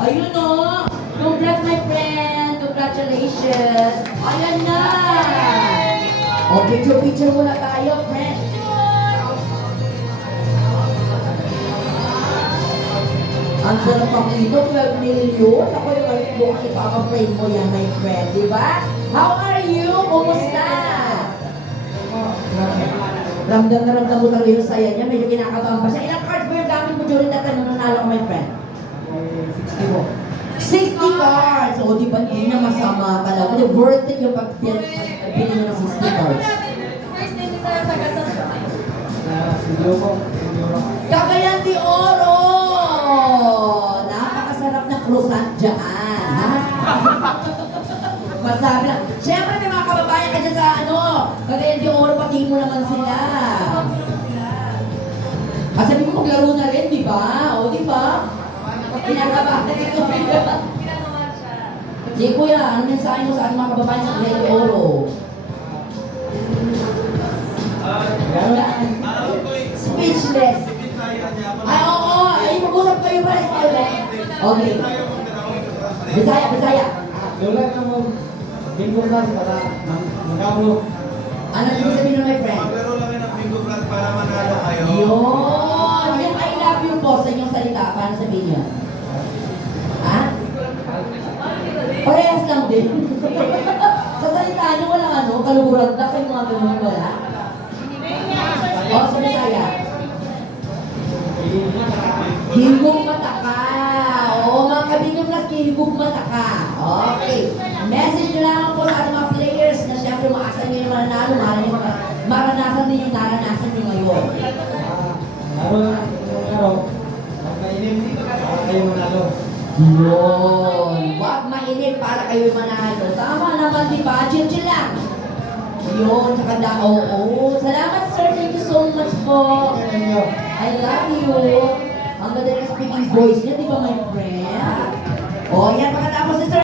Ayun o. Congrats, my friend. Congratulations. Ayan na. O, picture-picture muna tayo, friend. Ang sarap ang ito, 12 million. Ako yung buong ipapapray mo yan, my friend. Diba? How are you? Kumusta? Ramdam na ramdam mo talaga yung saya niya. Medyo kinakabahan pa siya. Ilang cards mo yung gamit mo during that time nung nanalo ko, my friend? 60 po. 60 cards! O, di ba hindi na masama talaga? Di worth it yung pagbili mo ng 60 cards. First name is Sarah Tagasan. Studio po. Cagayan de Oro! Napakasarap na croissant dyan. Ha? Masabi lang. Siyempre may mga kababayan ka dyan sa Cagayan de Oro, pati mo naman sila. At sabi mo maglaro na rin, di ba? O, di ba? Kinakabahan ito. Pinanaman siya. Di kuya, ano mensahe mo sa ating mga kababayan sa Cagayan de Oro? Wala. Speechless. Ay, oo. Ay, mag-usap kayo ba? Okay. Bisaya, Bisaya. Lola ka mo. Bingo class para magkablo. Ano yung sabihin ng my friend? Maglaro lang ng bingo class para manalo kayo. Yun! Yung I love you po sa inyong salita, paano sabihin niya? Ha? Parehas lang din. Sa salita niyo, walang kaluguran na kayo mga ganun, wala? O, sa Bisaya. Higog mata ka. Oo, mga kabigong nas, higog mata ka. Okay. Message nyo lang po sa ating mga players na siyempre maasan nyo yung mananalo. Maranasan din yung naranasan nyo ngayon. Laro. Pag mainit, para kayo manalo. Yun. Huwag mainit para kayo manalo. Tama naman, di ba? Chill lang. Yun, tsaka oo. Salamat, sir. Thank you so much po. I love you. Ang ganda ng speaking voice niya, di ba, my friend? O, yan. Pagkatapos